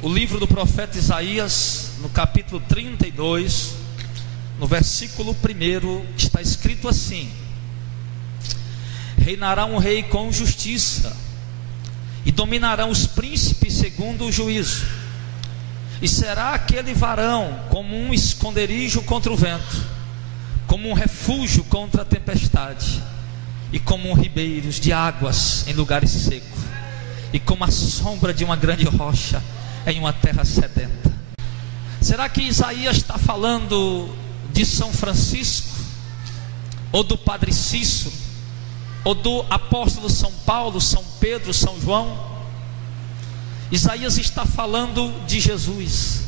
o livro do profeta Isaías, no capítulo 32, no versículo 1, está escrito assim: reinará um rei com justiça, e dominarão os príncipes segundo o juízo, e será aquele varão como um esconderijo contra o vento, como um refúgio contra a tempestade, e como ribeiros de águas em lugares secos, e como a sombra de uma grande rocha em uma terra sedenta. Será que Isaías está falando de São Francisco, ou do Padre Cícero, ou do apóstolo São Paulo, São Pedro, São João? Isaías está falando de Jesus.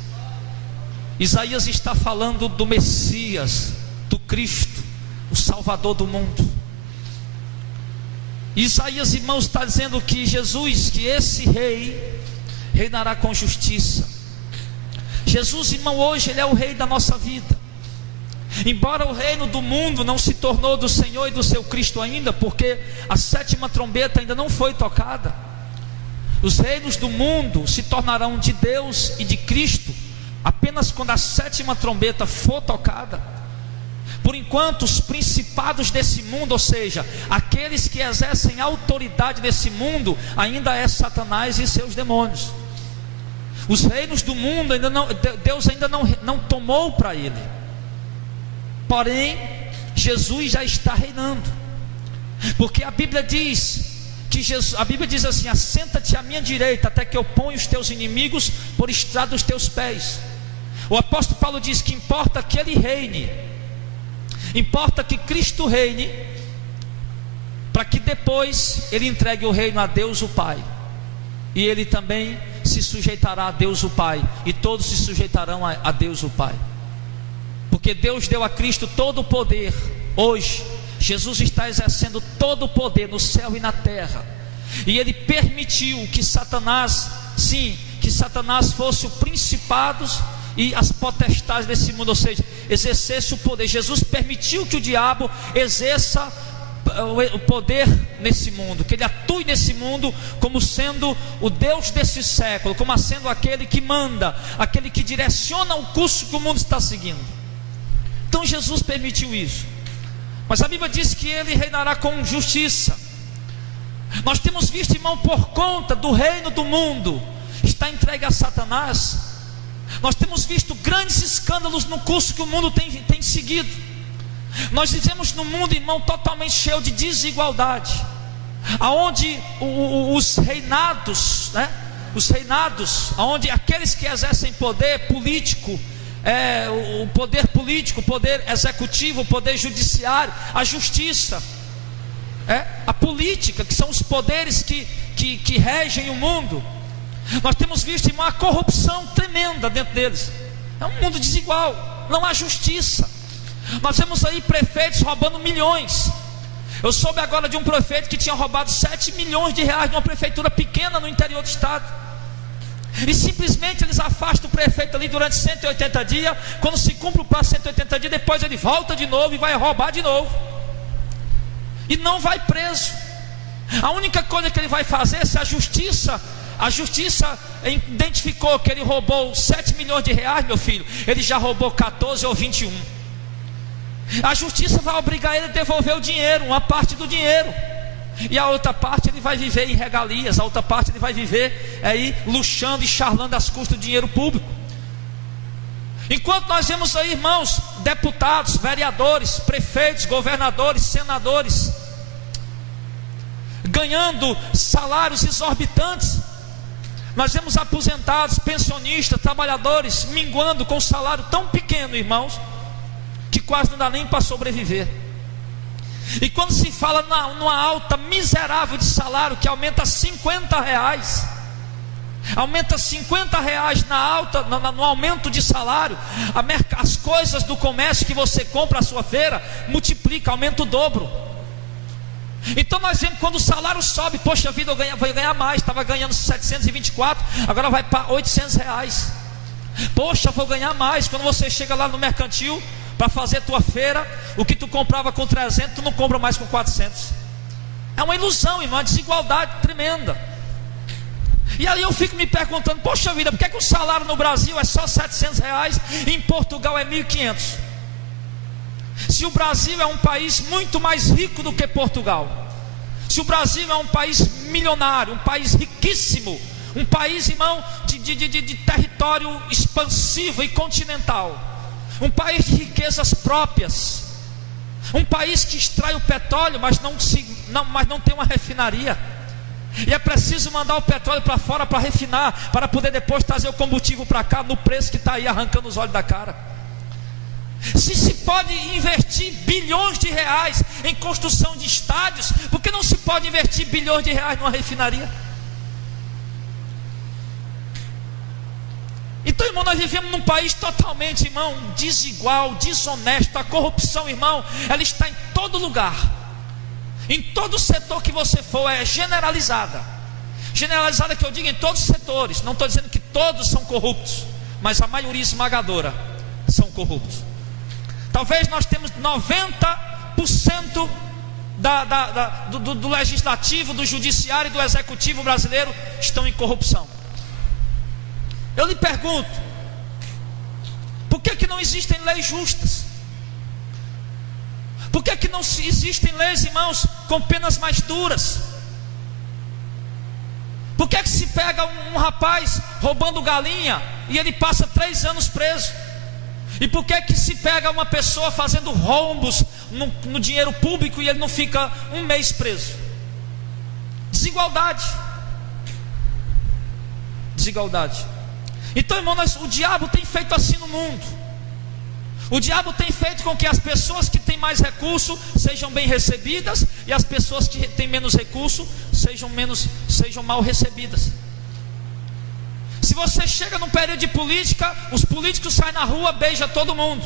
Isaías está falando do Messias, do Cristo, o Salvador do mundo. Isaías, irmãos, está dizendo que Jesus, que esse rei reinará com justiça. Jesus, irmão, hoje ele é o rei da nossa vida. Embora o reino do mundo não se tornou do Senhor e do seu Cristo ainda, porque a 7ª trombeta ainda não foi tocada. Os reinos do mundo se tornarão de Deus e de Cristo apenas quando a 7ª trombeta for tocada. Por enquanto, os principados desse mundo, ou seja, aqueles que exercem autoridade nesse mundo, ainda é Satanás e seus demônios. Os reinos do mundo Deus ainda não tomou para ele. Porém, Jesus já está reinando, porque a Bíblia diz assim: assenta-te à minha direita, até que eu ponha os teus inimigos por estrado dos teus pés. O apóstolo Paulo diz que importa que ele reine, importa que Cristo reine, para que depois ele entregue o reino a Deus o Pai, e ele também se sujeitará a Deus o Pai, e todos se sujeitarão a Deus o Pai, porque Deus deu a Cristo todo o poder. Hoje Jesus está exercendo todo o poder no céu e na terra, e ele permitiu que Satanás fosse o principados e as potestades desse mundo, ou seja, exercesse o poder. Jesus permitiu que o diabo exerça o poder nesse mundo, que ele atue nesse mundo como sendo o Deus desse século, como sendo aquele que manda, aquele que direciona o curso que o mundo está seguindo. Então Jesus permitiu isso, mas a Bíblia diz que ele reinará com justiça. Nós temos visto, irmão, por conta do reino do mundo está entregue a Satanás, nós temos visto grandes escândalos no curso que o mundo tem seguido. Nós vivemos num mundo, irmão, totalmente cheio de desigualdade, aonde os reinados, aonde aqueles que exercem poder político, o poder político, o poder executivo, o poder judiciário, a justiça, a política, que são os poderes que regem o mundo, nós temos visto, irmão, a corrupção tremenda dentro deles. É um mundo desigual, não há justiça. Nós vemos aí prefeitos roubando milhões. Eu soube agora de um prefeito que tinha roubado 7 milhões de reais de uma prefeitura pequena no interior do estado, e simplesmente eles afastam o prefeito ali durante 180 dias. Quando se cumpre o prazo de 180 dias, depois ele volta de novo e vai roubar de novo, e não vai preso. A única coisa que ele vai fazer, se a justiça identificou que ele roubou 7 milhões de reais, meu filho, ele já roubou 14 ou 21. A justiça vai obrigar ele a devolver o dinheiro, uma parte do dinheiro, e a outra parte ele vai viver em regalias, a outra parte ele vai viver aí luxando e charlando às custas do dinheiro público. Enquanto nós vemos aí, irmãos, deputados, vereadores, prefeitos, governadores, senadores ganhando salários exorbitantes, nós vemos aposentados, pensionistas, trabalhadores minguando com um salário tão pequeno, irmãos, que quase não dá nem para sobreviver. E quando se fala numa alta miserável de salário que aumenta 50 reais, aumenta 50 reais no aumento de salário, as coisas do comércio que você compra à sua feira multiplica, aumenta o dobro. Então nós vemos quando o salário sobe, poxa vida, vou ganhar mais, estava ganhando 724, agora vai para 800 reais. Poxa, vou ganhar mais. Quando você chega lá no mercantil para fazer tua feira, o que tu comprava com 300, tu não compra mais com 400. É uma ilusão, irmão, uma desigualdade tremenda. E aí eu fico me perguntando, poxa vida, por que o salário no Brasil é só R$700 e em Portugal é 1.500? Se o Brasil é um país muito mais rico do que Portugal, se o Brasil é um país milionário, um país riquíssimo, um país, irmão, de território expansivo e continental, um país de riquezas próprias, um país que extrai o petróleo, mas não tem uma refinaria, e é preciso mandar o petróleo para fora para refinar, para poder depois trazer o combustível para cá, no preço que está aí arrancando os olhos da cara. Se pode investir bilhões de reais em construção de estádios, por que não se pode investir bilhões de reais numa refinaria? Então, irmão, nós vivemos num país totalmente, irmão, desigual, desonesto. A corrupção, irmão, ela está em todo lugar. Em todo setor que você for, é generalizada. Generalizada que eu digo em todos os setores. Não estou dizendo que todos são corruptos, mas a maioria esmagadora são corruptos. Talvez nós temos 90% do legislativo, do judiciário e do executivo brasileiro estão em corrupção. Eu lhe pergunto, por que não existem leis justas? Por que não existem leis, irmãos, com penas mais duras? Por que se pega um rapaz roubando galinha e ele passa 3 anos preso? E por que se pega uma pessoa fazendo rombos no dinheiro público e ele não fica 1 mês preso? Desigualdade. Desigualdade. Então, irmão, o diabo tem feito assim no mundo. O diabo tem feito com que as pessoas que têm mais recurso sejam bem recebidas, e as pessoas que têm menos recurso sejam mal recebidas. Se você chega num período de política, os políticos saem na rua, beijam todo mundo.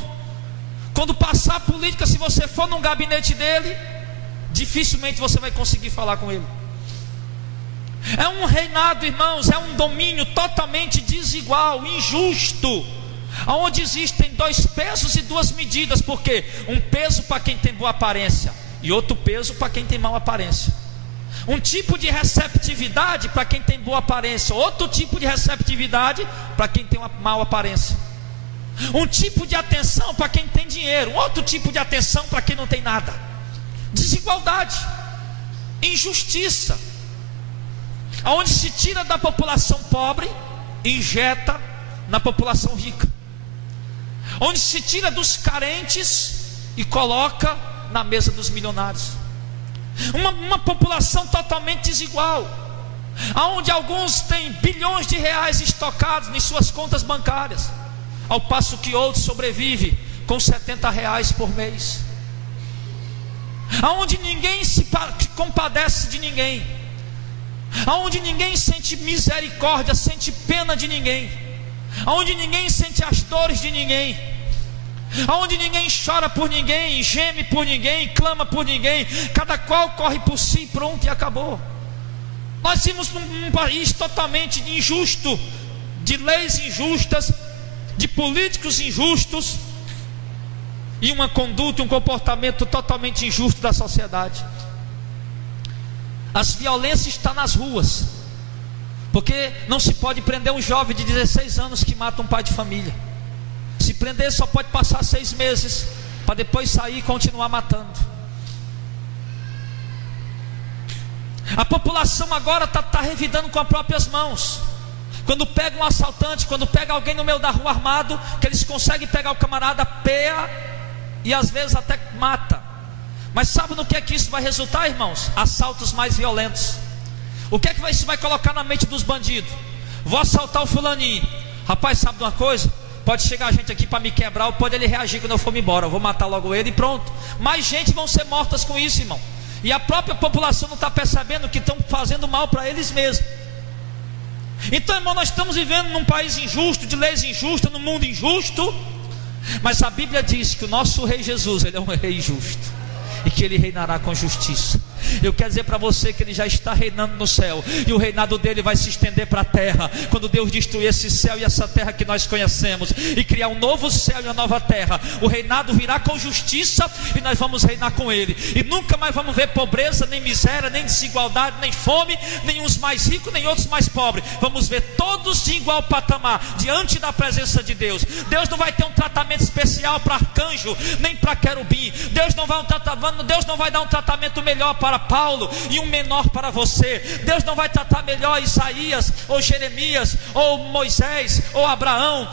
Quando passar a política, se você for num gabinete dele, dificilmente você vai conseguir falar com ele. É um reinado, irmãos, é um domínio totalmente desigual, injusto, onde existem 2 pesos e 2 medidas. Porque um peso para quem tem boa aparência e outro peso para quem tem má aparência. Um tipo de receptividade para quem tem boa aparência, outro tipo de receptividade para quem tem uma má aparência. Um tipo de atenção para quem tem dinheiro, outro tipo de atenção para quem não tem nada. Desigualdade, injustiça, onde se tira da população pobre e injeta na população rica, onde se tira dos carentes e coloca na mesa dos milionários. Uma população totalmente desigual, onde alguns têm bilhões de reais estocados em suas contas bancárias, ao passo que outros sobrevivem com R$70 por mês, onde ninguém se compadece de ninguém, onde ninguém sente misericórdia, sente pena de ninguém, onde ninguém sente as dores de ninguém, onde ninguém chora por ninguém, geme por ninguém, clama por ninguém, cada qual corre por si, pronto, e acabou. Nós vivemos num país totalmente injusto, de leis injustas, de políticos injustos, e uma conduta, um comportamento totalmente injusto da sociedade. As violências estão nas ruas, porque não se pode prender um jovem de 16 anos que mata um pai de família. Se prender, só pode passar 6 meses, para depois sair e continuar matando. A população agora está revidando com as próprias mãos. Quando pega um assaltante, quando pega alguém no meio da rua armado, que eles conseguem pegar o camarada, peia e às vezes até mata. Mas sabe no que é que isso vai resultar, irmãos? Assaltos mais violentos. O que é que isso vai colocar na mente dos bandidos? Vou assaltar o fulaninho. Rapaz, sabe de uma coisa? Pode chegar gente aqui para me quebrar, ou pode ele reagir quando eu for embora. Eu vou matar logo ele e pronto. Mais gente vão ser mortas com isso, irmão. E a própria população não está percebendo que estão fazendo mal para eles mesmos. Então, irmão, nós estamos vivendo num país injusto, de leis injustas, num mundo injusto. Mas a Bíblia diz que o nosso Rei Jesus, Ele é um Rei justo, e que Ele reinará com justiça. Eu quero dizer para você que Ele já está reinando no céu, e o reinado dele vai se estender para a terra. Quando Deus destruir esse céu e essa terra que nós conhecemos, e criar um novo céu e uma nova terra, o reinado virá com justiça, e nós vamos reinar com Ele. E nunca mais vamos ver pobreza, nem miséria, nem desigualdade, nem fome, nem uns mais ricos, nem outros mais pobres. Vamos ver todos de igual patamar diante da presença de Deus. Deus não vai ter um tratamento especial para arcanjo, nem para querubim. Deus não vai dar um tratamento melhor para Paulo e um menor para você. Deus não vai tratar melhor Isaías, ou Jeremias, ou Moisés, ou Abraão,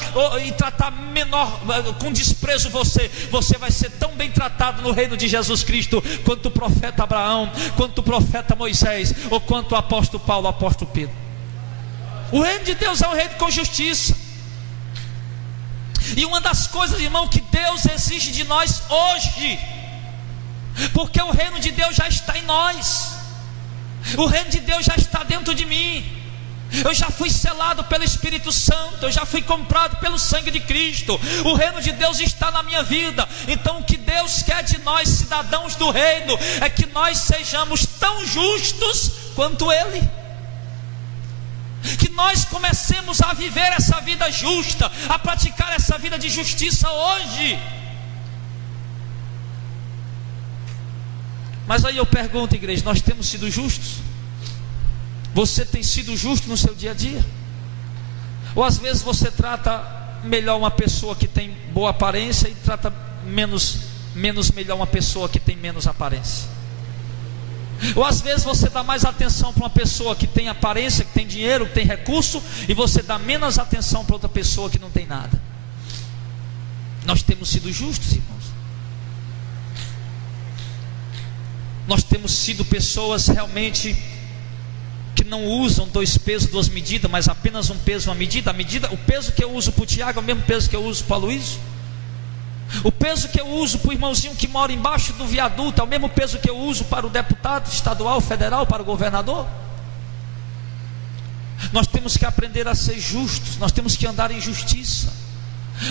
e tratar menor, com desprezo você. Você vai ser tão bem tratado no reino de Jesus Cristo, quanto o profeta Abraão, quanto o profeta Moisés, ou quanto o apóstolo Paulo, o apóstolo Pedro. O reino de Deus é um reino com justiça. E uma das coisas, irmão, que Deus exige de nós hoje, porque o reino de Deus já está em nós, o reino de Deus já está dentro de mim. Eu já fui selado pelo Espírito Santo, eu já fui comprado pelo sangue de Cristo. O reino de Deus está na minha vida. Então o que Deus quer de nós, cidadãos do reino, é que nós sejamos tão justos quanto Ele, que nós comecemos a viver essa vida justa, a praticar essa vida de justiça hoje. Mas aí eu pergunto, igreja, nós temos sido justos? Você tem sido justo no seu dia a dia? Ou às vezes você trata melhor uma pessoa que tem boa aparência e trata menos melhor uma pessoa que tem menos aparência? Ou às vezes você dá mais atenção para uma pessoa que tem aparência, que tem dinheiro, que tem recurso, e você dá menos atenção para outra pessoa que não tem nada? Nós temos sido justos, irmãos? Nós temos sido pessoas realmente que não usam 2 pesos, 2 medidas, mas apenas um peso, uma medida? O peso que eu uso para o Tiago é o mesmo peso que eu uso para o Luiz? O peso que eu uso para o irmãozinho que mora embaixo do viaduto é o mesmo peso que eu uso para o deputado estadual, federal, para o governador? Nós temos que aprender a ser justos, nós temos que andar em justiça.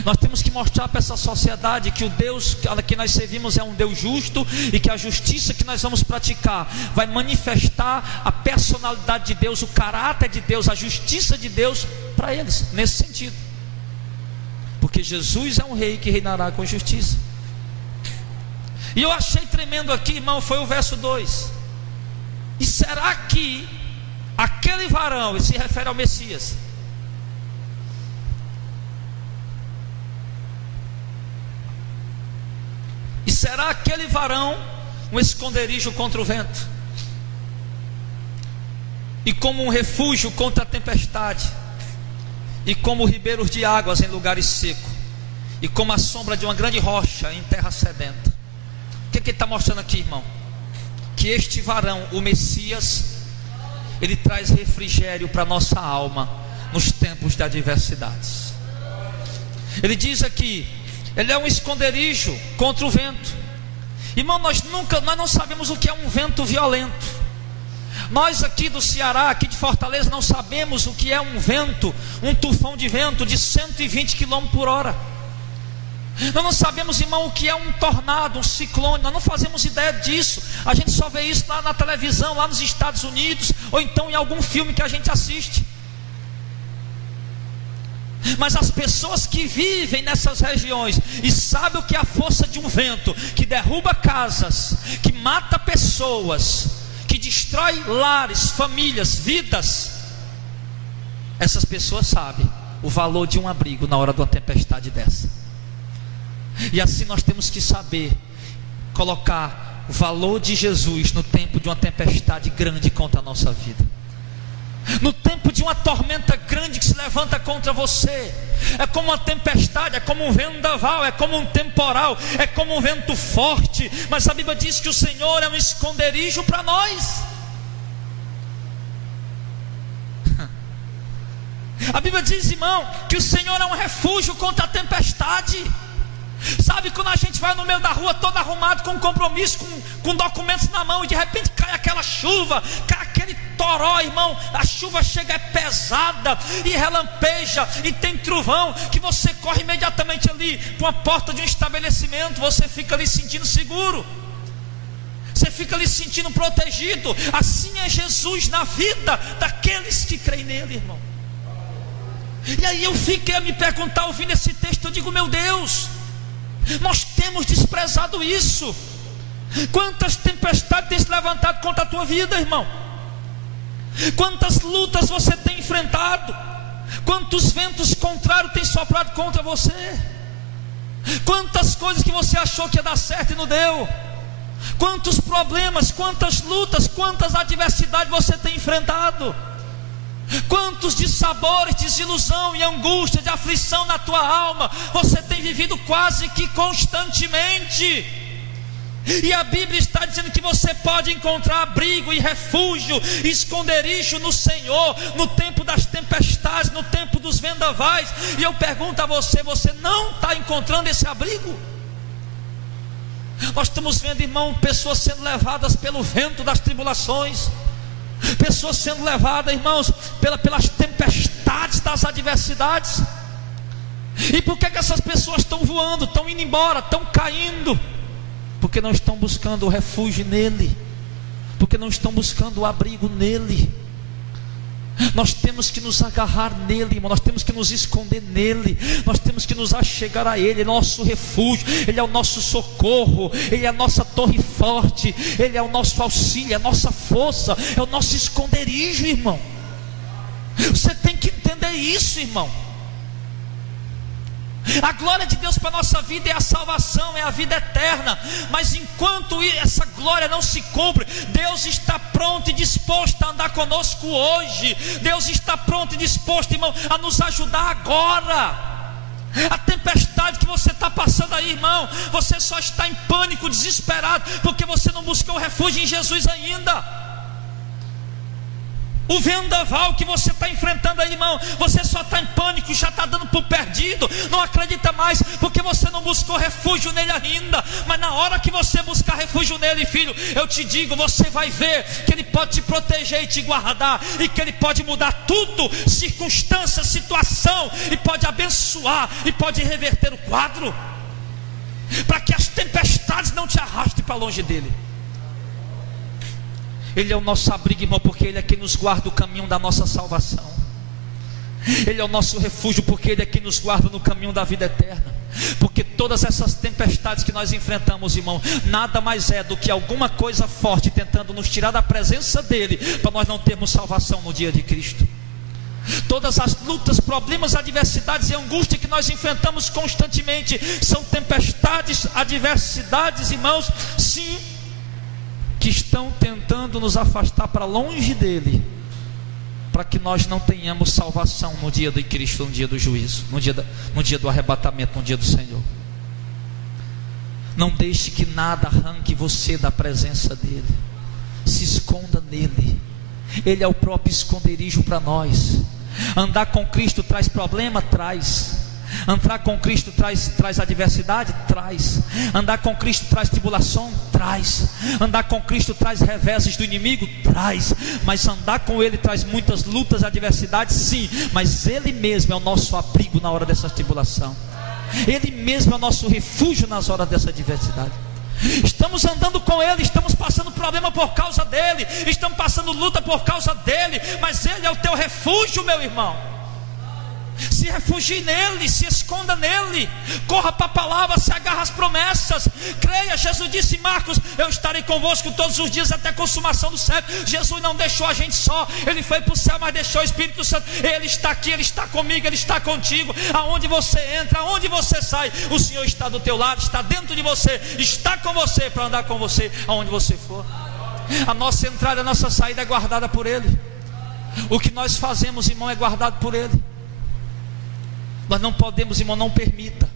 Nós temos que mostrar para essa sociedade que o Deus a que nós servimos é um Deus justo, e que a justiça que nós vamos praticar vai manifestar a personalidade de Deus, o caráter de Deus, a justiça de Deus para eles, nesse sentido. Porque Jesus é um rei que reinará com justiça. E eu achei tremendo aqui, irmão, foi o verso 2. E será que aquele varão, ele se refere ao Messias, e será aquele varão um esconderijo contra o vento, e como um refúgio contra a tempestade, e como ribeiros de águas em lugares secos, e como a sombra de uma grande rocha em terra sedenta? O que ele está mostrando aqui, irmão? Que este varão, o Messias, ele traz refrigério para a nossa alma nos tempos de adversidades. Ele diz aqui: ele é um esconderijo contra o vento. Irmão, nós não sabemos o que é um vento violento. Nós aqui do Ceará, aqui de Fortaleza, não sabemos o que é um vento, um tufão de vento de 120 km por hora. Nós não sabemos, irmão, o que é um tornado, um ciclone. Nós não fazemos ideia disso. A gente só vê isso lá na televisão, lá nos Estados Unidos, ou então em algum filme que a gente assiste. Mas as pessoas que vivem nessas regiões e sabem o que é a força de um vento que derruba casas, que mata pessoas, que destrói lares, famílias, vidas, essas pessoas sabem o valor de um abrigo na hora de uma tempestade dessa. E assim nós temos que saber colocar o valor de Jesus no tempo de uma tempestade grande contra a nossa vida, no tempo de uma tormenta grande que se levanta contra você. É como uma tempestade, é como um vendaval, é como um temporal, é como um vento forte. Mas a Bíblia diz que o Senhor é um esconderijo para nós. A Bíblia diz, irmão, que o Senhor é um refúgio contra a tempestade. Sabe quando a gente vai no meio da rua todo arrumado, com compromisso, com documentos na mão, e de repente cai aquela chuva, cai aquele toró, irmão, a chuva chega, é pesada, e relampeja, e tem trovão, que você corre imediatamente ali para a porta de um estabelecimento, você fica ali sentindo seguro. Você fica ali se sentindo protegido. Assim é Jesus na vida daqueles que creem nele, irmão. E aí eu fiquei a me perguntar, ouvindo esse texto, eu digo, meu Deus, nós temos desprezado isso. Quantas tempestades têm se levantado contra a tua vida, irmão? Quantas lutas você tem enfrentado? Quantos ventos contrários têm soprado contra você? Quantas coisas que você achou que ia dar certo e não deu? Quantos problemas, quantas lutas, quantas adversidades você tem enfrentado? Quantos dissabores, desilusão e angústia, de aflição na tua alma você tem vivido quase que constantemente? E a Bíblia está dizendo que você pode encontrar abrigo e refúgio, esconderijo no Senhor, no tempo das tempestades, no tempo dos vendavais. E eu pergunto a você, você não está encontrando esse abrigo? Nós estamos vendo, irmão, pessoas sendo levadas pelo vento das tribulações, pessoas sendo levadas, irmãos, pelas tempestades das adversidades. E por que essas pessoas estão voando, estão indo embora, estão caindo? Porque não estão buscando o refúgio nele, porque não estão buscando o abrigo nele. Nós temos que nos agarrar nele, irmão. Nós temos que nos esconder nele. Nós temos que nos achegar a ele. Ele é nosso refúgio, ele é o nosso socorro, ele é a nossa torre forte, ele é o nosso auxílio, é a nossa força, é o nosso esconderijo, irmão. Você tem que entender isso, irmão. A glória de Deus para a nossa vida é a salvação, é a vida eterna. Mas enquanto essa glória não se cumpre, Deus está pronto e disposto a andar conosco hoje. Deus está pronto e disposto, irmão, a nos ajudar agora. A tempestade que você está passando aí, irmão, você só está em pânico, desesperado, porque você não buscou refúgio em Jesus ainda. O vendaval que você está enfrentando aí, irmão, você só está em pânico, já está dando por perdido, não acredita mais, porque você não buscou refúgio nele ainda. Mas na hora que você buscar refúgio nele, filho, eu te digo, você vai ver que ele pode te proteger e te guardar, e que ele pode mudar tudo, circunstância, situação, e pode abençoar, e pode reverter o quadro, para que as tempestades não te arrastem para longe dele. Ele é o nosso abrigo, irmão, porque ele é quem nos guarda o caminho da nossa salvação. Ele é o nosso refúgio, porque ele é quem nos guarda no caminho da vida eterna. Porque todas essas tempestades que nós enfrentamos, irmão, nada mais é do que alguma coisa forte tentando nos tirar da presença dele, para nós não termos salvação no dia de Cristo. Todas as lutas, problemas, adversidades e angústia que nós enfrentamos constantemente são tempestades, adversidades, irmãos, sim, que estão tentando nos afastar para longe dele, para que nós não tenhamos salvação no dia de Cristo, no dia do juízo, no dia do arrebatamento, no dia do Senhor. Não deixe que nada arranque você da presença dele. Se esconda nele. Ele é o próprio esconderijo para nós. Andar com Cristo traz problema? Traz. Andar com Cristo traz adversidade? Traz. Andar com Cristo traz tribulação? Traz. Andar com Cristo traz reveses do inimigo? Traz. Mas andar com Ele traz muitas lutas e adversidades? Sim. Mas Ele mesmo é o nosso abrigo na hora dessa tribulação. Ele mesmo é o nosso refúgio nas horas dessa adversidade. Estamos andando com Ele, estamos passando problema por causa dEle, estamos passando luta por causa dEle, mas Ele é o teu refúgio, meu irmão. Se refugie nele, se esconda nele, corra para a palavra, se agarra às promessas, creia. Jesus disse em Marcos: eu estarei convosco todos os dias até a consumação do século. Jesus não deixou a gente só, ele foi para o céu, mas deixou o Espírito Santo. Ele está aqui, ele está comigo, ele está contigo. Aonde você entra, aonde você sai, o Senhor está do teu lado, está dentro de você, está com você para andar com você aonde você for. A nossa entrada, a nossa saída é guardada por Ele. O que nós fazemos, irmão, é guardado por Ele. Nós não podemos, irmão, não permita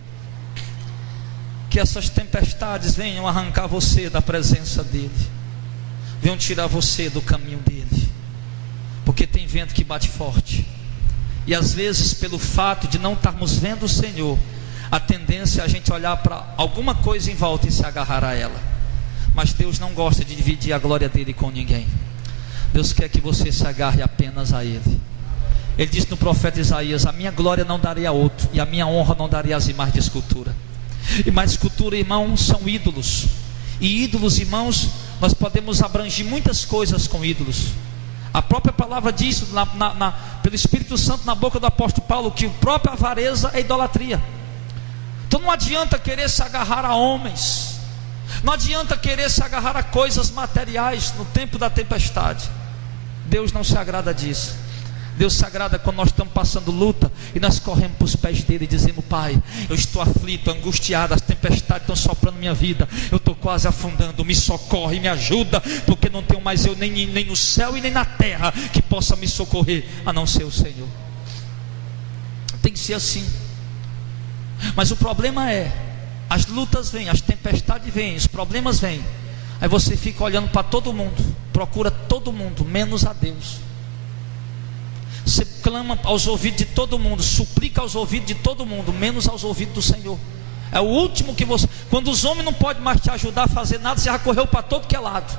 que essas tempestades venham arrancar você da presença dEle, venham tirar você do caminho dEle, porque tem vento que bate forte, e às vezes pelo fato de não estarmos vendo o Senhor, a tendência é a gente olhar para alguma coisa em volta e se agarrar a ela. Mas Deus não gosta de dividir a glória dEle com ninguém. Deus quer que você se agarre apenas a Ele. Ele disse no profeta Isaías: a minha glória não darei a outro, e a minha honra não darei às imagens de escultura. Imagens de escultura, irmãos, são ídolos. E ídolos, irmãos, nós podemos abranger muitas coisas com ídolos. A própria palavra diz, pelo Espírito Santo, na boca do apóstolo Paulo, que a própria avareza é idolatria. Então não adianta querer se agarrar a homens, não adianta querer se agarrar a coisas materiais no tempo da tempestade. Deus não se agrada disso. Deus se agrada quando nós estamos passando luta e nós corremos para os pés dele e dizemos: Pai, eu estou aflito, angustiado, as tempestades estão soprando minha vida, eu estou quase afundando, me socorre, me ajuda, porque não tenho mais eu nem no céu e nem na terra que possa me socorrer, a não ser o Senhor. Tem que ser assim. Mas o problema é, as lutas vêm, as tempestades vêm, os problemas vêm, aí você fica olhando para todo mundo, procura todo mundo, menos a Deus. Você clama aos ouvidos de todo mundo, suplica aos ouvidos de todo mundo, menos aos ouvidos do Senhor. É o último que você... Quando os homens não podem mais te ajudar a fazer nada, você já correu para todo que é lado,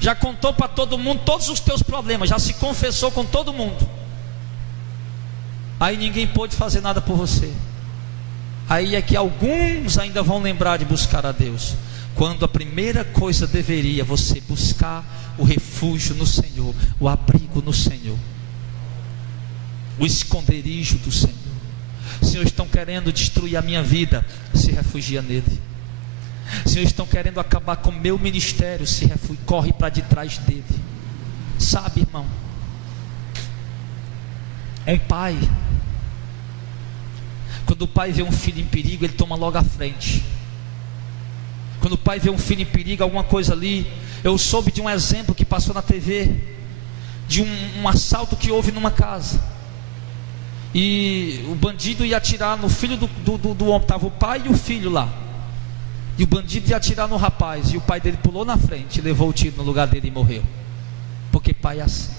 já contou para todo mundo todos os teus problemas, já se confessou com todo mundo, aí ninguém pôde fazer nada por você. Aí é que alguns ainda vão lembrar de buscar a Deus, quando a primeira coisa deveria você buscar o refúgio no Senhor, o abrigo no Senhor, o esconderijo do Senhor. Senhor, estão querendo destruir a minha vida, se refugia nele. Senhor, estão querendo acabar com o meu ministério, corre para de trás dele. Sabe, irmão, um pai, quando o pai vê um filho em perigo, ele toma logo à frente. Quando o pai vê um filho em perigo, alguma coisa ali. Eu soube de um exemplo que passou na TV, de um assalto que houve numa casa, e o bandido ia atirar no filho do homem, estava o pai e o filho lá, e o bandido ia atirar no rapaz, e o pai dele pulou na frente, levou o tiro no lugar dele e morreu. Porque pai é assim.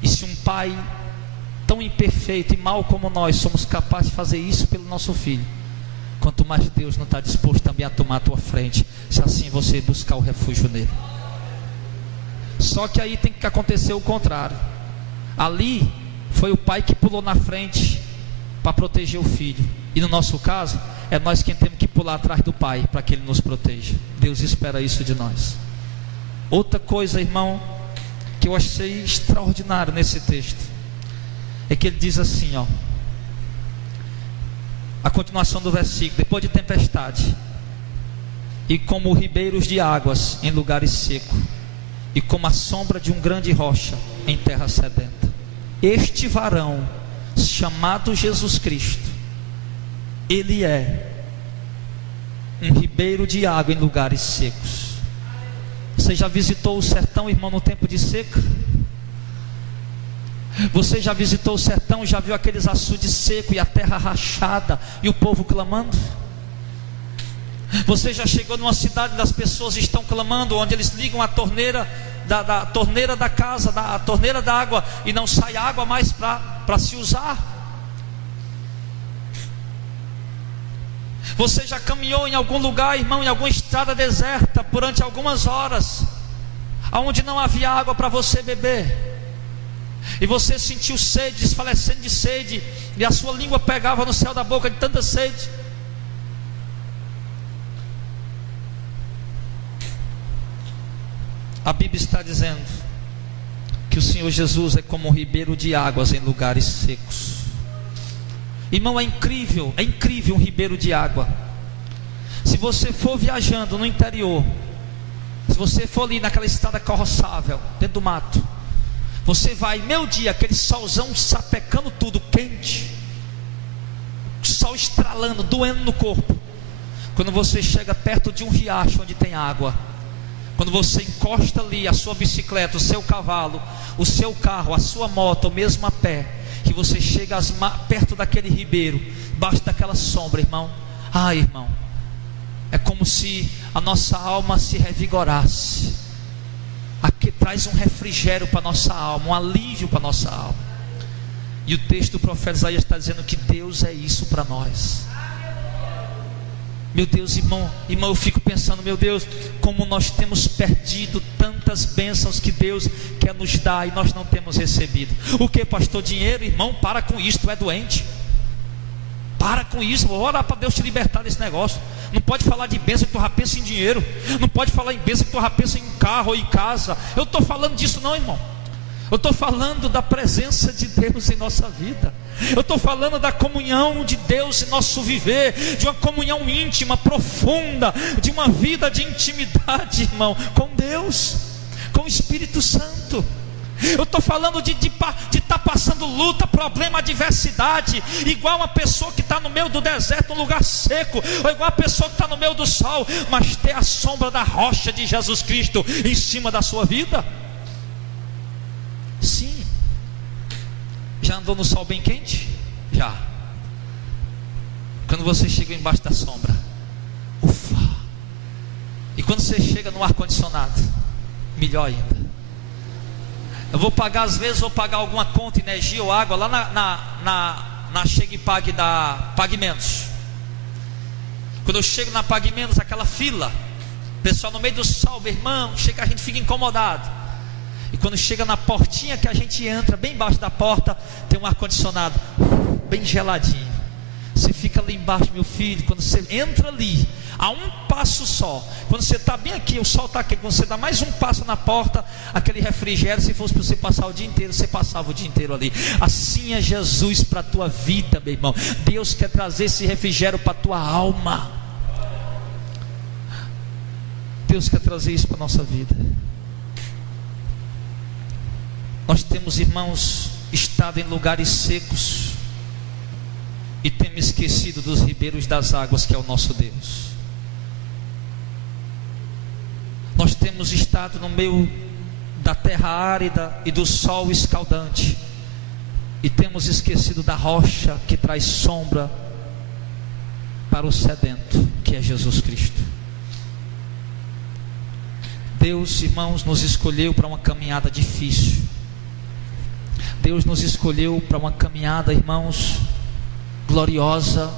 E se um pai tão imperfeito e mau como nós somos capazes de fazer isso pelo nosso filho, quanto mais Deus não está disposto também a tomar a tua frente, se assim você buscar o refúgio nele. Só que aí tem que acontecer o contrário. Ali foi o pai que pulou na frente para proteger o filho, e no nosso caso é nós quem temos que pular atrás do pai para que ele nos proteja. Deus espera isso de nós. Outra coisa, irmão, que eu achei extraordinário nesse texto, é que ele diz assim, ó, a continuação do versículo: depois de tempestade, e como ribeiros de águas em lugares secos, e como a sombra de um grande rocha em terra sedenta. Este varão, chamado Jesus Cristo, ele é um ribeiro de água em lugares secos. Você já visitou o sertão, irmão, no tempo de seca? Você já visitou o sertão e já viu aqueles açudes secos e a terra rachada e o povo clamando? Você já chegou numa cidade onde as pessoas estão clamando, onde eles ligam a torneira da torneira da casa, a torneira da água, e não sai água mais para se usar? Você já caminhou em algum lugar, irmão, em alguma estrada deserta durante algumas horas, aonde não havia água para você beber, e você sentiu sede, desfalecendo de sede, e a sua língua pegava no céu da boca de tanta sede? A Bíblia está dizendo que o Senhor Jesus é como um ribeiro de águas em lugares secos. Irmão, é incrível um ribeiro de água. Se você for viajando no interior, se você for ali naquela estrada carroçável, dentro do mato, você vai, meio dia, aquele solzão sapecando tudo, quente, sol estralando, doendo no corpo. Quando você chega perto de um riacho onde tem água, quando você encosta ali a sua bicicleta, o seu cavalo, o seu carro, a sua moto, ou mesmo a pé, que você chega perto daquele ribeiro, debaixo daquela sombra, irmão, irmão, é como se a nossa alma se revigorasse. Aqui traz um refrigério para a nossa alma, um alívio para a nossa alma. E o texto do profeta Isaías está dizendo que Deus é isso para nós. Meu Deus, irmão, eu fico pensando, meu Deus, como nós temos perdido tantas bênçãos que Deus quer nos dar e nós não temos recebido. O que, pastor? Dinheiro? Irmão, para com isso, tu é doente. Para com isso, vou orar para Deus te libertar desse negócio. Não pode falar de bênção que tu já pensa em dinheiro. Não pode falar em bênção que tu já pensa em carro ou em casa. Eu estou falando disso não, irmão. Eu estou falando da presença de Deus em nossa vida. Eu estou falando da comunhão de Deus em nosso viver, de uma comunhão íntima, profunda, de uma vida de intimidade, irmão, com Deus, com o Espírito Santo. Eu estou falando de estar passando luta, problema, adversidade, igual uma pessoa que está no meio do deserto, um lugar seco, ou igual uma pessoa que está no meio do sol, mas ter a sombra da rocha de Jesus Cristo em cima da sua vida. Sim. Já andou no sol bem quente? Já. Quando você chega embaixo da sombra, ufa. E quando você chega no ar-condicionado, melhor ainda. Eu vou pagar, às vezes vou pagar alguma conta, energia ou água lá na Chega e Pague da Pague Menos. Quando eu chego na Pague Menos, aquela fila, pessoal no meio do sol, meu irmão, chega, a gente fica incomodado. E quando chega na portinha que a gente entra, bem embaixo da porta, tem um ar-condicionado, bem geladinho. Você fica ali embaixo, meu filho, quando você entra ali, a um passo só, quando você está bem aqui, o sol está aqui, quando você dá mais um passo na porta, aquele refrigério, se fosse para você passar o dia inteiro, você passava o dia inteiro ali. Assim é Jesus para a tua vida, meu irmão. Deus quer trazer esse refrigério para a tua alma. Deus quer trazer isso para a nossa vida. Nós temos, irmãos, estado em lugares secos e temos esquecido dos ribeiros das águas, que é o nosso Deus. Nós temos estado no meio da terra árida e do sol escaldante e temos esquecido da rocha que traz sombra para o sedento, que é Jesus Cristo. Deus, irmãos, nos escolheu para uma caminhada difícil. Deus nos escolheu para uma caminhada, irmãos, gloriosa,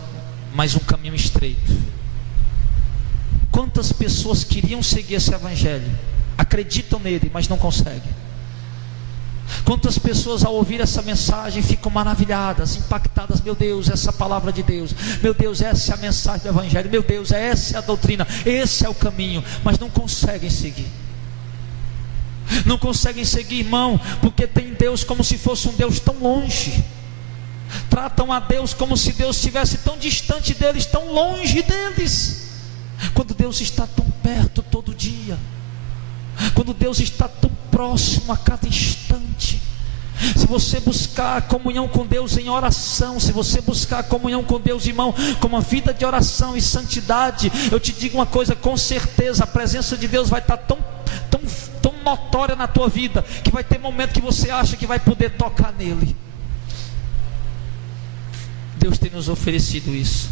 mas um caminho estreito. Quantas pessoas queriam seguir esse evangelho, acreditam nele, mas não conseguem. Quantas pessoas ao ouvir essa mensagem ficam maravilhadas, impactadas. Meu Deus, essa palavra de Deus, meu Deus, essa é a mensagem do evangelho, meu Deus, essa é a doutrina, esse é o caminho, mas não conseguem seguir. Não conseguem seguir, irmão, porque tem Deus como se fosse um Deus tão longe. Tratam a Deus como se Deus estivesse tão distante deles, tão longe deles, quando Deus está tão perto todo dia, quando Deus está tão próximo a cada instante. Se você buscar comunhão com Deus em oração, se você buscar comunhão com Deus, irmão, com uma vida de oração e santidade, eu te digo uma coisa, com certeza a presença de Deus vai estar tão notória na tua vida, que vai ter momento que você acha que vai poder tocar nele. Deus tem nos oferecido isso,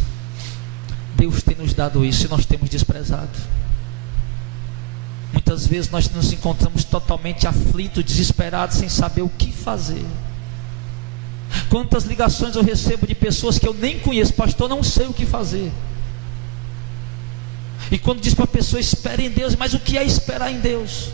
Deus tem nos dado isso, e nós temos desprezado. Muitas vezes nós nos encontramos totalmente aflitos, desesperados, sem saber o que fazer. Quantas ligações eu recebo de pessoas que eu nem conheço: pastor, não sei o que fazer. E quando diz para a pessoa, espere em Deus, mas o que é esperar em Deus?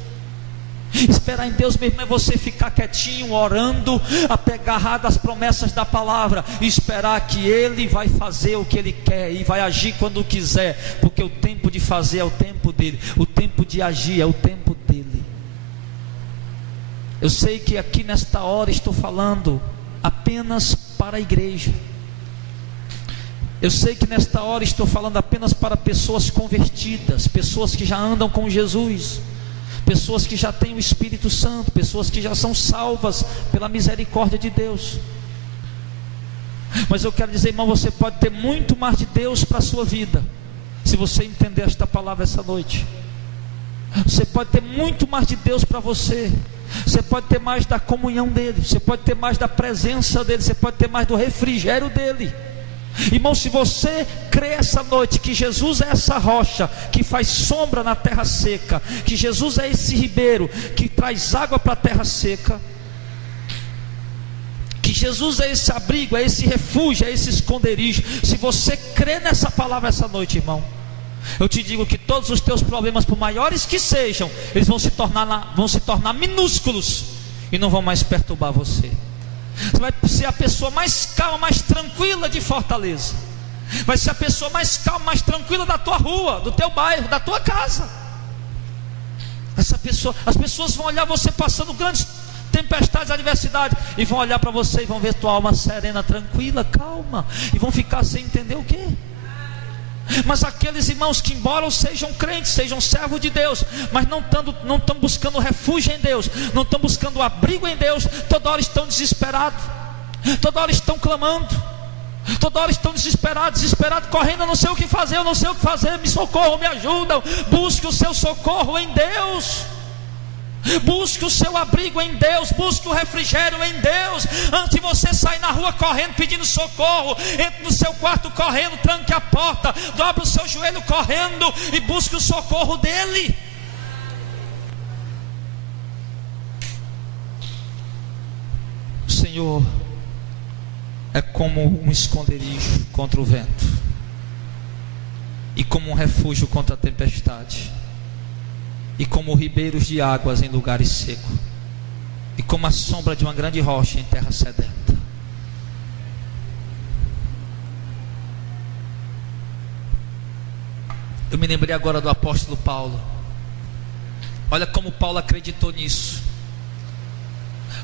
Esperar em Deus, meu irmão, é você ficar quietinho, orando, agarrado às promessas da palavra, e esperar que Ele vai fazer o que Ele quer, e vai agir quando quiser, porque o tempo de fazer é o tempo dEle, o tempo de agir é o tempo dEle. Eu sei que aqui nesta hora estou falando apenas para a igreja. Eu sei que nesta hora estou falando apenas para pessoas convertidas, pessoas que já andam com Jesus, pessoas que já têm o Espírito Santo, pessoas que já são salvas pela misericórdia de Deus. Mas eu quero dizer, irmão, você pode ter muito mais de Deus para a sua vida, se você entender esta palavra essa noite. Você pode ter muito mais de Deus para você. Você pode ter mais da comunhão dele, você pode ter mais da presença dele, você pode ter mais do refrigério dele. Irmão, se você crê essa noite que Jesus é essa rocha que faz sombra na terra seca, que Jesus é esse ribeiro que traz água para a terra seca, que Jesus é esse abrigo, é esse refúgio, é esse esconderijo, se você crê nessa palavra essa noite, irmão, eu te digo que todos os teus problemas, por maiores que sejam, eles vão se tornar minúsculos e não vão mais perturbar você. Você vai ser a pessoa mais calma, mais tranquila de Fortaleza. vai ser a pessoa mais calma, mais tranquila da tua rua, do teu bairro, da tua casa. As pessoas vão olhar você passando grandes tempestades, adversidades, e vão olhar para você e vão ver tua alma serena, tranquila, calma, e vão ficar sem entender o quê? Mas aqueles irmãos que, embora sejam crentes, sejam servos de Deus, mas não estão buscando refúgio em Deus, não estão buscando abrigo em Deus, toda hora estão desesperados, toda hora estão clamando, toda hora estão desesperados, correndo, eu não sei o que fazer, me socorram, me ajudam. Busque o seu socorro em Deus, busque o seu abrigo em Deus, busque o refrigério em Deus. Antes de você sair na rua correndo, pedindo socorro, entre no seu quarto correndo, tranque a porta, dobre o seu joelho correndo e busque o socorro dele. O Senhor é como um esconderijo contra o vento, e como um refúgio contra a tempestade, e como ribeiros de águas em lugares secos, e como a sombra de uma grande rocha em terra sedenta. Eu me lembrei agora do apóstolo Paulo. Olha como Paulo acreditou nisso.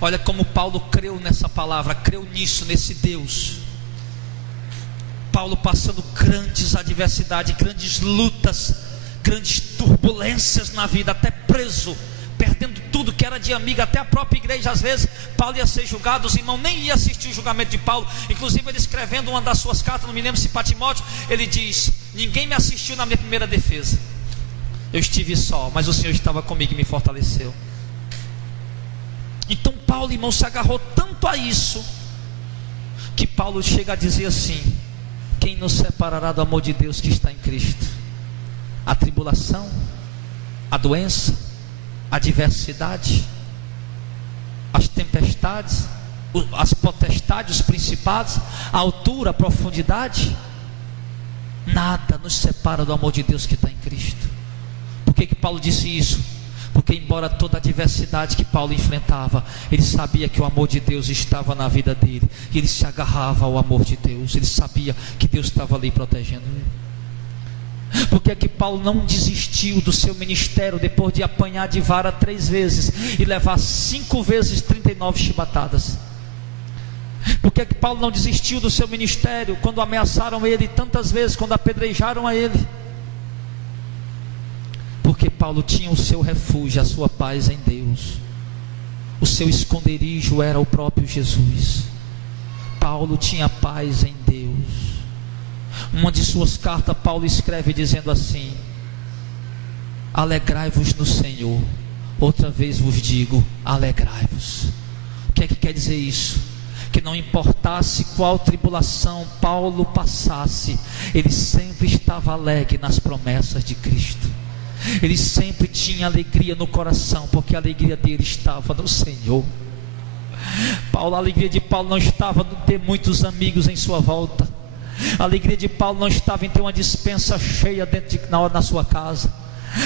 Olha como Paulo creu nessa palavra, creu nisso, nesse Deus. Paulo passando grandes adversidades, grandes lutas, grandes turbulências na vida, até preso, perdendo tudo que era de amigo, até a própria igreja. Às vezes Paulo ia ser julgado, os irmãos nem iam assistir o julgamento de Paulo. Inclusive ele escrevendo uma das suas cartas, não me lembro se para Timóteo, ele diz: ninguém me assistiu na minha primeira defesa, eu estive só, mas o Senhor estava comigo e me fortaleceu. Então Paulo, irmão, se agarrou tanto a isso, que Paulo chega a dizer assim: quem nos separará do amor de Deus que está em Cristo? A tribulação, a doença, a adversidade, as tempestades, as potestades, os principados, a altura, a profundidade, nada nos separa do amor de Deus que está em Cristo. Por que Paulo disse isso? Porque embora toda a adversidade que Paulo enfrentava, ele sabia que o amor de Deus estava na vida dele, e ele se agarrava ao amor de Deus. Ele sabia que Deus estava ali protegendo ele. Por que Paulo não desistiu do seu ministério depois de apanhar de vara 3 vezes e levar 5 vezes 39 chibatadas? Por que Paulo não desistiu do seu ministério quando ameaçaram ele tantas vezes, quando apedrejaram a ele? Porque Paulo tinha o seu refúgio, a sua paz em Deus. O seu esconderijo era o próprio Jesus. Paulo tinha paz em Deus. Uma de suas cartas Paulo escreve dizendo assim: alegrai-vos no Senhor. Outra vez vos digo, alegrai-vos. O que é que quer dizer isso? Que não importasse qual tribulação Paulo passasse, ele sempre estava alegre nas promessas de Cristo. Ele sempre tinha alegria no coração, porque a alegria dele estava no Senhor. A alegria de Paulo não estava em ter muitos amigos em sua volta. A alegria de Paulo não estava em ter uma despensa cheia na sua casa.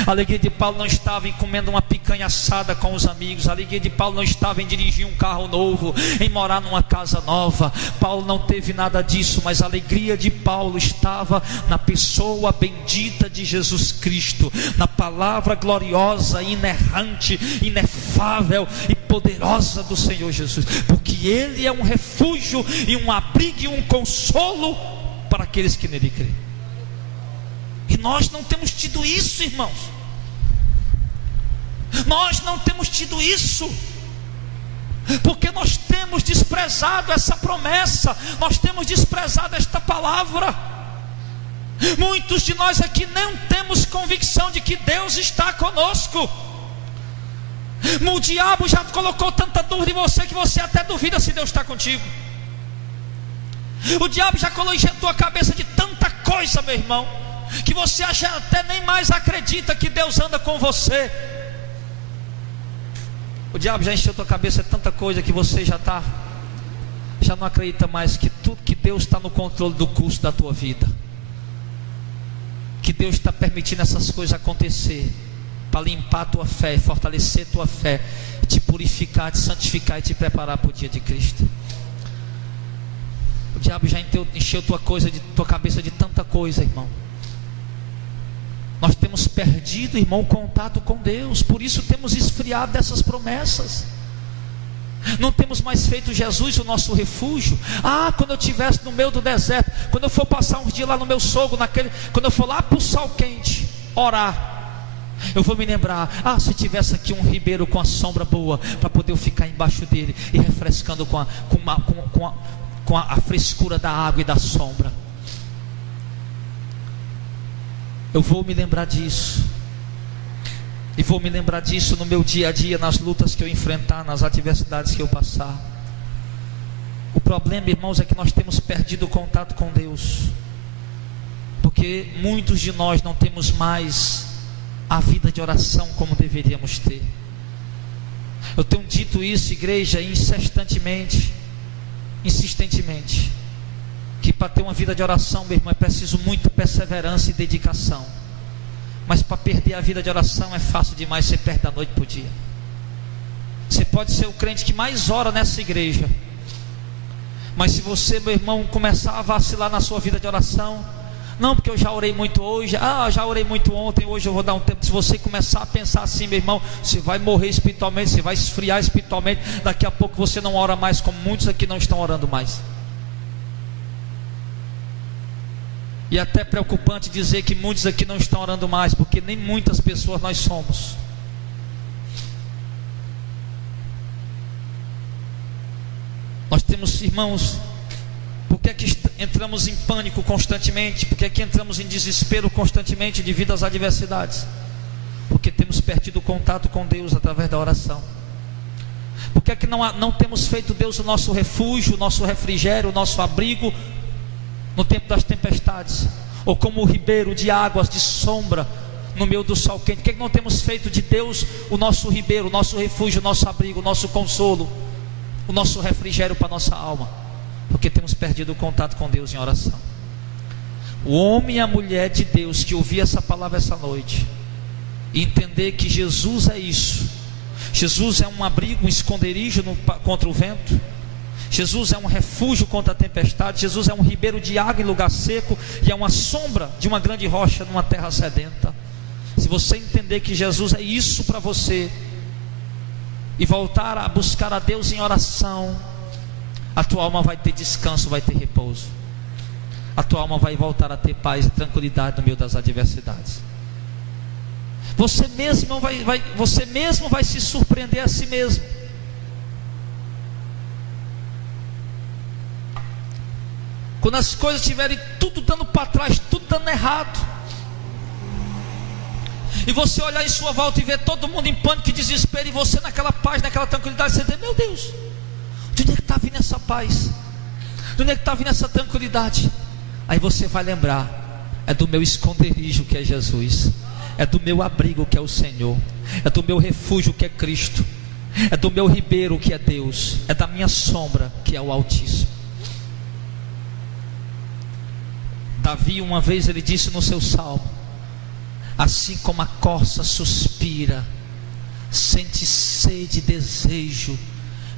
A alegria de Paulo não estava em comendo uma picanha assada com os amigos. A alegria de Paulo não estava em dirigir um carro novo, em morar numa casa nova. Paulo não teve nada disso, mas a alegria de Paulo estava na pessoa bendita de Jesus Cristo, na palavra gloriosa, inerrante, inefável e poderosa do Senhor Jesus, porque Ele é um refúgio e um abrigo e um consolo para aqueles que nele creem. E nós não temos tido isso, irmãos. Nós não temos tido isso, porque nós temos desprezado essa promessa, nós temos desprezado esta palavra. Muitos de nós aqui não temos convicção de que Deus está conosco. O diabo já colocou tanta dúvida em você que você até duvida se Deus está contigo. O diabo já injetou a cabeça de tanta coisa, meu irmão, que você até nem mais acredita que Deus anda com você. O diabo já encheu tua cabeça de tanta coisa que você já não acredita mais que Deus está no controle do curso da tua vida, que Deus está permitindo essas coisas acontecer para limpar a tua fé, fortalecer a tua fé, te purificar, te santificar e te preparar para o dia de Cristo. diabo já encheu tua cabeça de tanta coisa, irmão. Nós temos perdido, irmão, o contato com Deus. Por isso temos esfriado dessas promessas. Não temos mais feito Jesus o nosso refúgio. Quando eu estivesse no meio do deserto, quando eu for passar uns dias lá no meu sogro, quando eu for lá para o sol quente orar, eu vou me lembrar, se tivesse aqui um ribeiro com a sombra boa, para poder eu ficar embaixo dele e refrescando com a frescura da água e da sombra. Eu vou me lembrar disso. E vou me lembrar disso no meu dia a dia, nas lutas que eu enfrentar, nas adversidades que eu passar. O problema, irmãos, é que nós temos perdido o contato com Deus, porque muitos de nós não temos mais a vida de oração como deveríamos ter. Eu tenho dito isso, igreja, insistentemente, que para ter uma vida de oração, meu irmão, é preciso muito perseverança e dedicação. Mas para perder a vida de oração é fácil demais. Você perde da noite para o dia. Você pode ser o crente que mais ora nessa igreja, mas se você, meu irmão, começar a vacilar na sua vida de oração, não, porque eu já orei muito hoje, já orei muito ontem, hoje eu vou dar um tempo. Se você começar a pensar assim, meu irmão, você vai morrer espiritualmente, você vai esfriar espiritualmente. Daqui a pouco você não ora mais, como muitos aqui não estão orando mais. E até preocupante dizer que muitos aqui não estão orando mais, porque nem muitas pessoas nós somos. Nós temos, irmãos, por que é que entramos em pânico constantemente? Por que é que entramos em desespero constantemente devido às adversidades? Porque temos perdido o contato com Deus através da oração. Por que é que não temos feito Deus o nosso refúgio, o nosso refrigério, o nosso abrigo no tempo das tempestades, ou como o ribeiro de águas de sombra no meio do sol quente? Por que não temos feito de Deus o nosso ribeiro, o nosso refúgio, o nosso abrigo, o nosso consolo, o nosso refrigério para a nossa alma? Porque temos perdido o contato com Deus em oração. O homem e a mulher de Deus que ouvir essa palavra essa noite e entender que Jesus é isso, Jesus é um abrigo, um esconderijo contra o vento, Jesus é um refúgio contra a tempestade, Jesus é um ribeiro de água em lugar seco, e é uma sombra de uma grande rocha numa terra sedenta. Se você entender que Jesus é isso para você, e voltar a buscar a Deus em oração, a tua alma vai ter descanso, vai ter repouso. A tua alma vai voltar a ter paz e tranquilidade no meio das adversidades. Você mesmo vai se surpreender a si mesmo. Quando as coisas estiverem tudo dando para trás, tudo dando errado, e você olhar em sua volta e ver todo mundo em pânico e desespero, e você naquela paz, naquela tranquilidade, você diz: meu Deus, de onde é que está vindo essa paz? De onde é que está vindo essa tranquilidade? Aí você vai lembrar: é do meu esconderijo que é Jesus, é do meu abrigo que é o Senhor, é do meu refúgio que é Cristo, é do meu ribeiro que é Deus, é da minha sombra que é o Altíssimo. Davi, uma vez, ele disse no seu salmo: assim como a corça suspira, sente sede e desejo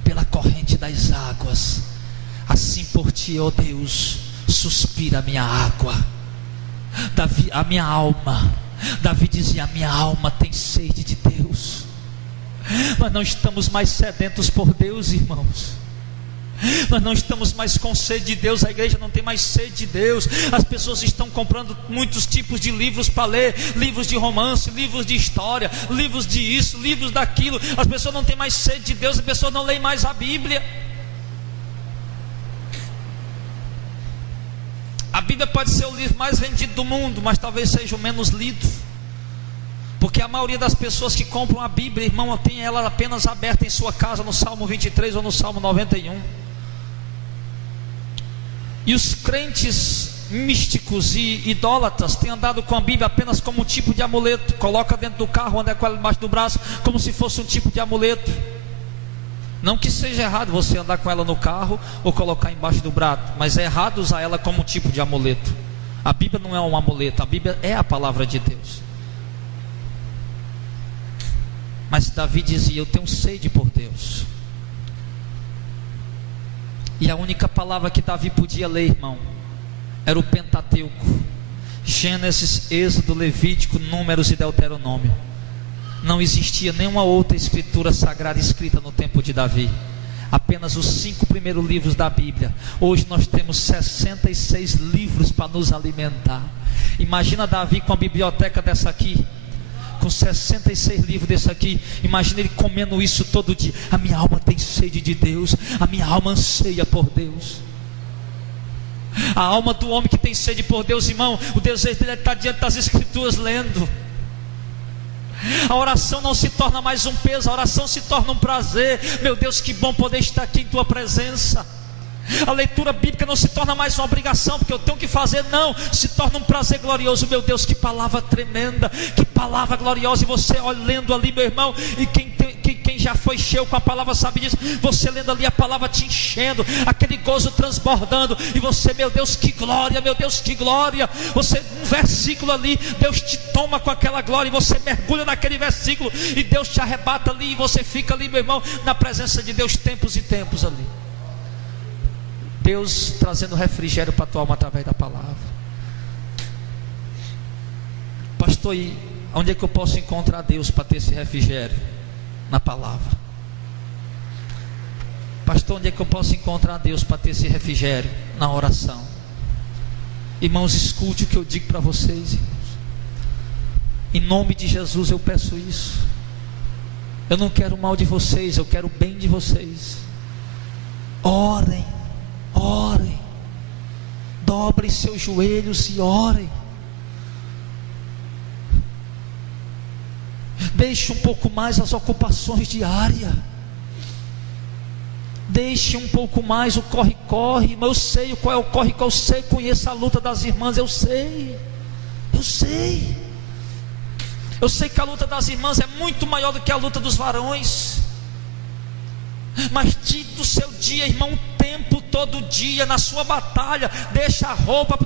pela corrente das águas, assim por ti, ó Deus, suspira a minha água. Davi, a minha alma, Davi dizia: a minha alma tem sede de Deus. Nós não estamos mais sedentos por Deus, irmãos. Nós não estamos mais com sede de Deus. A igreja não tem mais sede de Deus. As pessoas estão comprando muitos tipos de livros para ler, livros de romance, livros de história, livros de isso, livros daquilo. As pessoas não têm mais sede de Deus. As pessoas não leem mais a Bíblia. A Bíblia pode ser o livro mais vendido do mundo, mas talvez seja o menos lido, porque a maioria das pessoas que compram a Bíblia, irmão, tem ela apenas aberta em sua casa, no Salmo 23 ou no Salmo 91. E os crentes místicos e idólatras têm andado com a Bíblia apenas como um tipo de amuleto. Coloca dentro do carro, anda com ela debaixo do braço, como se fosse um tipo de amuleto. Não que seja errado você andar com ela no carro ou colocar embaixo do braço, mas é errado usar ela como um tipo de amuleto. A Bíblia não é um amuleto, a Bíblia é a palavra de Deus. Mas Davi dizia: eu tenho sede por Deus. E a única palavra que Davi podia ler, irmão, era o Pentateuco: Gênesis, Êxodo, Levítico, Números e Deuteronômio. Não existia nenhuma outra escritura sagrada escrita no tempo de Davi. Apenas os 5 primeiros livros da Bíblia. Hoje nós temos 66 livros para nos alimentar. Imagina Davi com a biblioteca dessa aqui, com 66 livros desse aqui. Imagina ele comendo isso todo dia. A minha alma tem sede de Deus, a minha alma anseia por Deus. A alma do homem que tem sede por Deus, irmão, o desejo dele é estar diante das Escrituras lendo. A oração não se torna mais um peso, a oração se torna um prazer. Meu Deus, que bom poder estar aqui em tua presença. A leitura bíblica não se torna mais uma obrigação, porque eu tenho que fazer, não, se torna um prazer glorioso. Meu Deus, que palavra tremenda, que palavra gloriosa. E você lendo ali, meu irmão, e quem já foi cheio com a palavra sabe disso. Você lendo ali a palavra te enchendo, aquele gozo transbordando, e você, meu Deus, que glória, meu Deus, que glória. Você, um versículo ali, Deus te toma com aquela glória, e você mergulha naquele versículo, e Deus te arrebata ali, e você fica ali, meu irmão, na presença de Deus, tempos e tempos ali. Deus trazendo refrigério para a tua alma através da palavra. Pastor, e onde é que eu posso encontrar Deus para ter esse refrigério? Na palavra. Pastor, onde é que eu posso encontrar Deus para ter esse refrigério? Na oração. Irmãos, escute o que eu digo para vocês, irmãos. Em nome de Jesus eu peço isso. Eu não quero o mal de vocês, eu quero o bem de vocês. Orem, orem, dobrem seus joelhos e orem. Deixe um pouco mais as ocupações diárias. Deixe um pouco mais o corre-corre. Mas eu sei qual é o corre-corre, eu sei, conheço a luta das irmãs, eu sei. Eu sei que a luta das irmãs é muito maior do que a luta dos varões. Mas tire do seu dia, irmão, um tempo todo dia na sua batalha. Deixa a roupa,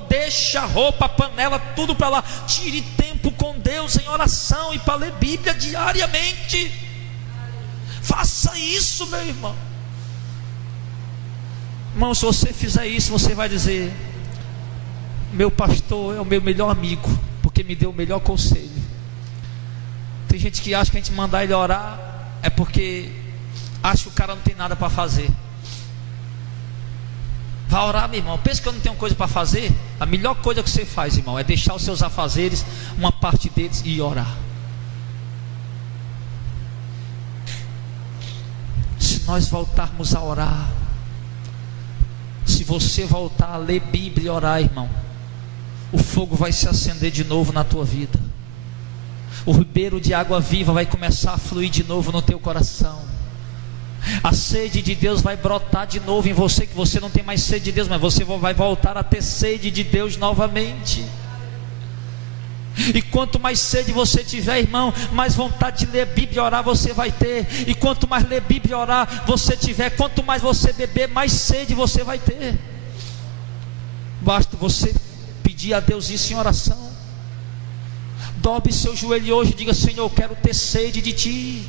a panela, tudo para lá. Tire tempo com Deus em oração e para ler Bíblia diariamente. Faça isso, meu irmão. Irmão, se você fizer isso, você vai dizer: meu pastor é o meu melhor amigo, porque me deu o melhor conselho. Tem gente que acha que a gente mandar ele orar é porque acho que o cara não tem nada para fazer. Vá orar, meu irmão. Pensa que eu não tenho coisa para fazer? A melhor coisa que você faz, irmão, é deixar os seus afazeres, uma parte deles, e orar. Se nós voltarmos a orar, se você voltar a ler Bíblia e orar, irmão, o fogo vai se acender de novo na tua vida. O ribeiro de água viva vai começar a fluir de novo no teu coração. A sede de Deus vai brotar de novo em você, que você não tem mais sede de Deus, mas você vai voltar a ter sede de Deus novamente. E quanto mais sede você tiver, irmão, mais vontade de ler Bíblia e orar você vai ter. E quanto mais ler Bíblia e orar você tiver, quanto mais você beber, mais sede você vai ter. Basta você pedir a Deus isso em oração. Dobre seu joelho hoje e diga: Senhor, eu quero ter sede de Ti.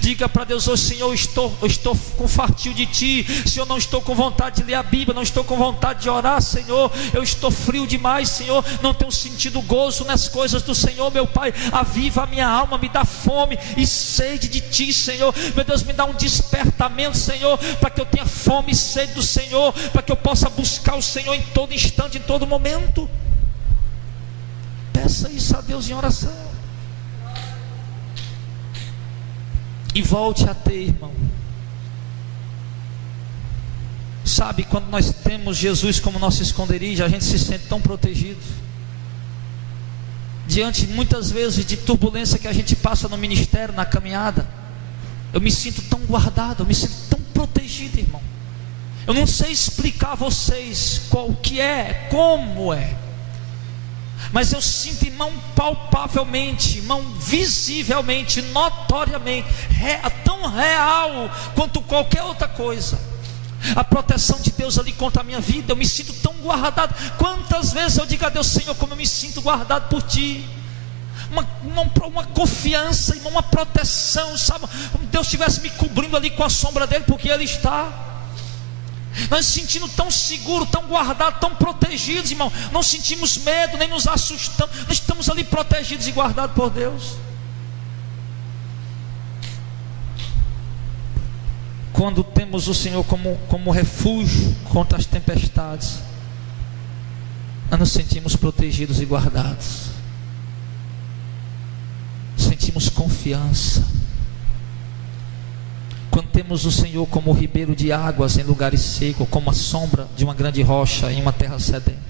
Diga para Deus hoje: Senhor, eu estou com fartio de Ti. Senhor, não estou com vontade de ler a Bíblia, não estou com vontade de orar, Senhor. Eu estou frio demais, Senhor. Não tenho sentido gozo nas coisas do Senhor, meu Pai. Aviva a minha alma, me dá fome e sede de Ti, Senhor. Meu Deus, me dá um despertamento, Senhor, para que eu tenha fome e sede do Senhor, para que eu possa buscar o Senhor em todo instante, em todo momento. Peça isso a Deus em oração. E volte a ter, irmão. Sabe, quando nós temos Jesus como nosso esconderijo, a gente se sente tão protegido. Diante muitas vezes de turbulência que a gente passa no ministério, na caminhada, eu me sinto tão guardado, eu me sinto tão protegido, irmão. Eu não sei explicar a vocês qual que é, como é, mas eu sinto, irmão, palpavelmente, irmão, visivelmente, notoriamente, tão real quanto qualquer outra coisa, a proteção de Deus ali contra a minha vida. Eu me sinto tão guardado. Quantas vezes eu digo a Deus: Senhor, como eu me sinto guardado por Ti. Uma confiança, irmão, uma proteção, sabe? Como Deus estivesse me cobrindo ali com a sombra dele, porque Ele está. Nós nos sentimos tão seguros, tão guardados, tão protegidos, irmão. Não sentimos medo, nem nos assustamos. Nós estamos ali protegidos e guardados por Deus. Quando temos o Senhor como refúgio contra as tempestades, nós nos sentimos protegidos e guardados. Sentimos confiança. Quando temos o Senhor como ribeiro de águas em lugares secos, como a sombra de uma grande rocha em uma terra sedenta,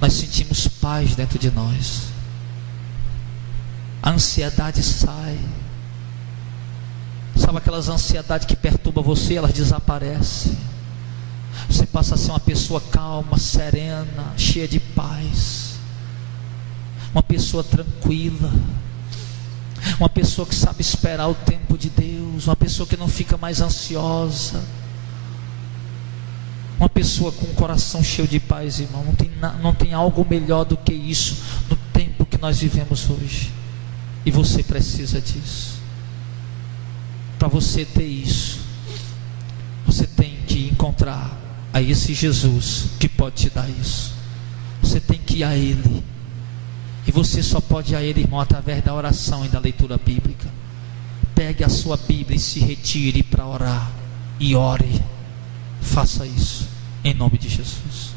nós sentimos paz dentro de nós. A ansiedade sai. Sabe aquelas ansiedades que perturbam você? Elas desaparecem. Você passa a ser uma pessoa calma, serena, cheia de paz. Uma pessoa tranquila. Uma pessoa que sabe esperar o tempo de Deus. Uma pessoa que não fica mais ansiosa. Uma pessoa com o coração cheio de paz, irmão. Não tem algo melhor do que isso no tempo que nós vivemos hoje. E você precisa disso. Para você ter isso, você tem que encontrar a esse Jesus que pode te dar isso. Você tem que ir a Ele. E você só pode ir a Ele, irmão, através da oração e da leitura bíblica. Pegue a sua Bíblia e se retire para orar. E ore. Faça isso em nome de Jesus.